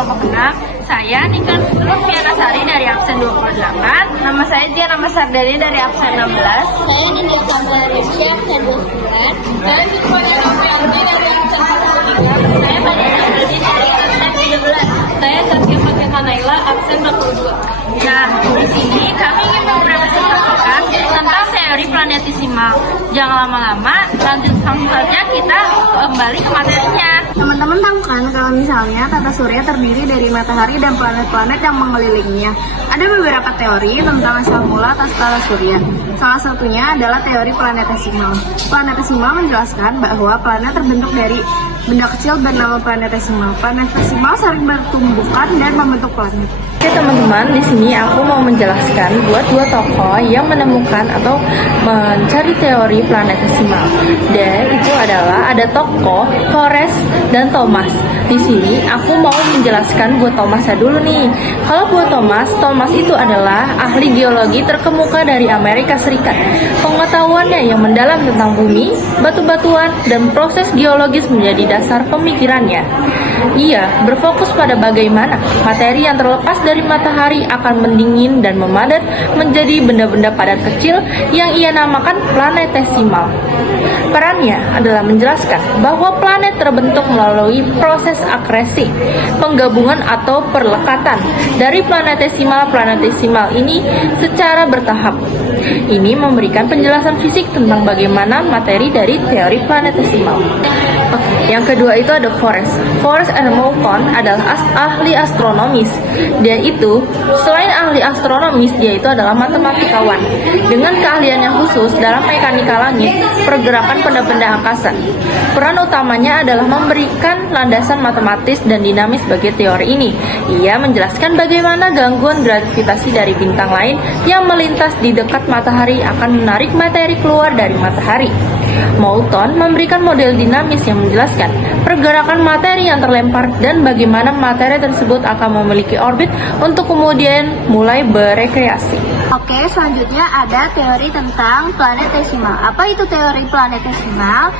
kelompok 6. Saya Nika Nurfianasari dari absen 28. Nama saya Diana Sardari dari absen 16. Saya Nindya Kamla Rizky, absen 29. Saya Victoria Novianti dari absen 43. Saya Maria Nurdi dari absen 13. Saya Saskia Fatima Naila, absen 42. Nah, di sini kami ingin mempresentasikan tentang teori planetesimal. Jangan lama-lama, langsung saja kita kembali ke materinya. Teman-teman tahu kan kalau misalnya tata surya terdiri dari matahari dan planet-planet yang mengelilinginya. Ada beberapa teori tentang asal mula tata surya. Salah satunya adalah teori planetesimal. Planetesimal menjelaskan bahwa planet terbentuk dari benda kecil bernama planetesimal. Planetesimal sering bertumbukan dan membentuk planet. Oke teman-teman, di sini aku mau menjelaskan buat dua tokoh yang menemukan atau mencari teori planetesimal. Dan itu adalah ada tokoh Forrest dan Thomas. Di sini aku mau menjelaskan buat Thomasnya dulu nih. Kalau buat Thomas itu adalah ahli geologi terkemuka dari Amerika Serikat. Pengetahuannya yang mendalam tentang bumi, batu-batuan, dan proses geologis menjadi dasar pemikirannya. Ia berfokus pada bagaimana materi yang terlepas dari matahari akan mendingin dan memadat menjadi benda-benda padat kecil yang ia namakan planetesimal. Perannya adalah menjelaskan bahwa planet terbentuk melalui proses akresi, penggabungan atau perlekatan dari planetesimal ini secara bertahap. Ini memberikan penjelasan fisik tentang bagaimana materi dari teori planetesimal. Yang kedua itu ada Forrest and Moulton adalah ahli astronomis. Dia itu, selain ahli astronomis, dia itu adalah matematikawan dengan keahliannya khusus dalam mekanika langit, pergerakan benda-benda angkasa. Peran utamanya adalah memberikan landasan matematis dan dinamis bagi teori ini. Ia menjelaskan bagaimana gangguan gravitasi dari bintang lain yang melintas di dekat matahari akan menarik materi keluar dari matahari. Moulton memberikan model dinamis yang menjelaskan pergerakan materi yang terlempar dan bagaimana materi tersebut akan memiliki orbit untuk kemudian mulai berekreasi. Oke, selanjutnya ada teori tentang planetesimal. Apa itu teori planetesimal?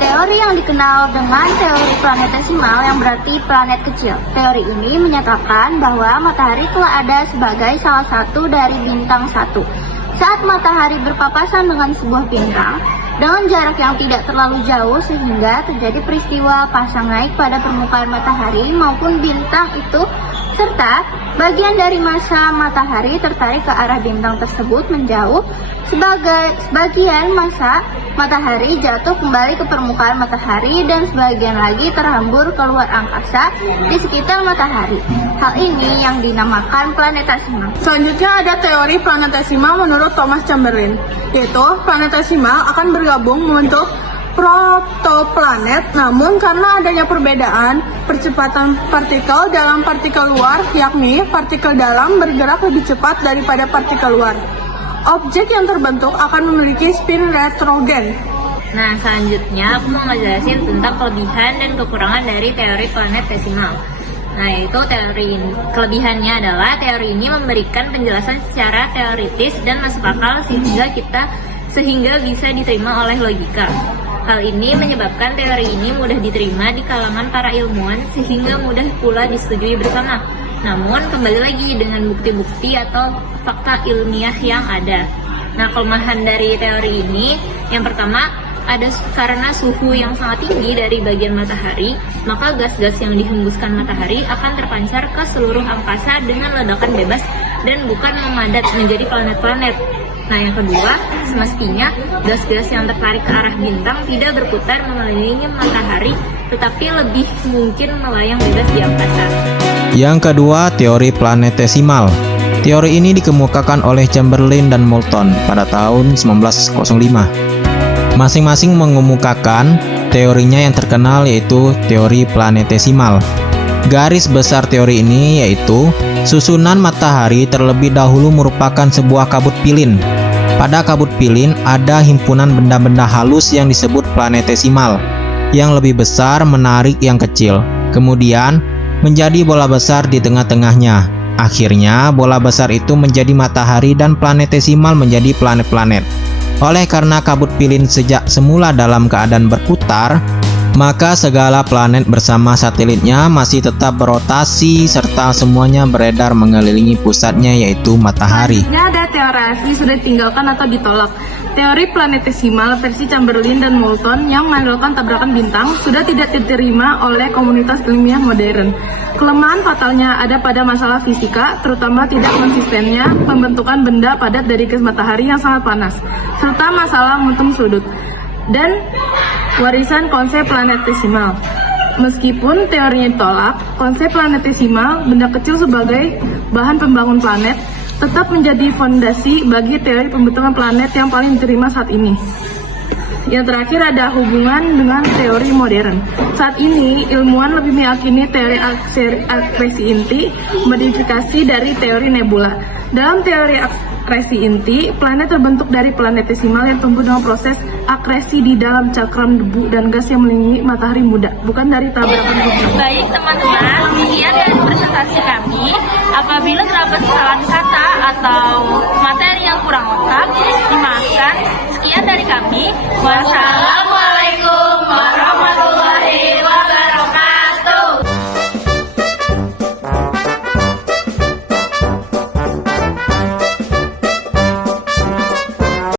Teori yang dikenal dengan teori planetesimal yang berarti planet kecil. Teori ini menyatakan bahwa matahari telah ada sebagai salah satu dari bintang satu. Saat matahari berpapasan dengan sebuah bintang, dengan jarak yang tidak terlalu jauh sehingga terjadi peristiwa pasang naik pada permukaan matahari maupun bintang itu, serta bagian dari massa matahari tertarik ke arah bintang tersebut menjauh, sebagian massa matahari jatuh kembali ke permukaan matahari dan sebagian lagi terhambur keluar angkasa di sekitar matahari. Hal ini yang dinamakan planetesimal. Selanjutnya ada teori planetesimal menurut Thomas Chamberlain, yaitu planetesimal akan bergabung membentuk protoplanet, namun karena adanya perbedaan percepatan partikel dalam partikel luar, yakni partikel dalam bergerak lebih cepat daripada partikel luar, objek yang terbentuk akan memiliki spin retrogen. Nah, selanjutnya aku mau ngejelasin tentang kelebihan dan kekurangan dari teori planetesimal. Nah, yaitu kelebihannya adalah teori ini memberikan penjelasan secara teoritis dan masuk akal sehingga bisa diterima oleh logika. Hal ini menyebabkan teori ini mudah diterima di kalangan para ilmuwan sehingga mudah pula disetujui bersama. Namun, kembali lagi dengan bukti-bukti atau fakta ilmiah yang ada. Nah, kelemahan dari teori ini, yang pertama, karena suhu yang sangat tinggi dari bagian matahari, maka gas-gas yang dihembuskan matahari akan terpancar ke seluruh angkasa dengan ledakan bebas dan bukan memadat menjadi planet-planet. Nah, yang kedua, semestinya gas-gas yang tertarik ke arah bintang tidak berputar mengelilingi matahari, tetapi lebih mungkin melayang bebas di angkasa. Yang kedua, teori planetesimal. Teori ini dikemukakan oleh Chamberlain dan Moulton pada tahun 1905. Masing-masing mengemukakan teorinya yang terkenal, yaitu teori planetesimal. Garis besar teori ini yaitu susunan matahari terlebih dahulu merupakan sebuah kabut pilin. Pada kabut pilin ada himpunan benda-benda halus yang disebut planetesimal, yang lebih besar menarik yang kecil, kemudian menjadi bola besar di tengah-tengahnya. Akhirnya bola besar itu menjadi matahari dan planetesimal menjadi planet-planet. Oleh karena kabut pilin sejak semula dalam keadaan berputar, maka segala planet bersama satelitnya masih tetap berotasi serta semuanya beredar mengelilingi pusatnya yaitu matahari. Selanjutnya ada teori sudah ditinggalkan atau ditolak. Teori planetesimal versi Chamberlain dan Moulton yang mengandalkan tabrakan bintang sudah tidak diterima oleh komunitas ilmiah modern. Kelemahan fatalnya ada pada masalah fisika, terutama tidak konsistennya pembentukan benda padat dari gas matahari yang sangat panas, serta masalah momentum sudut, dan warisan konsep planetesimal. Meskipun teorinya ditolak, konsep planetesimal, benda kecil sebagai bahan pembangun planet, tetap menjadi fondasi bagi teori pembentukan planet yang paling diterima saat ini. Yang terakhir ada hubungan dengan teori modern. Saat ini, ilmuwan lebih meyakini teori akresi inti, modifikasi dari teori nebula. Dalam teori akresi inti, planet terbentuk dari planetesimal yang tumbuh dengan proses akresi di dalam cakram debu dan gas yang mengelilingi matahari muda, bukan dari tabrakan bumi. Baik teman-teman, sekian dari presentasi kami. Apabila terdapat kesalahan kata atau materi yang kurang lengkap, dimaafkan. Sekian dari kami. Wassalamualaikum warahmatullahi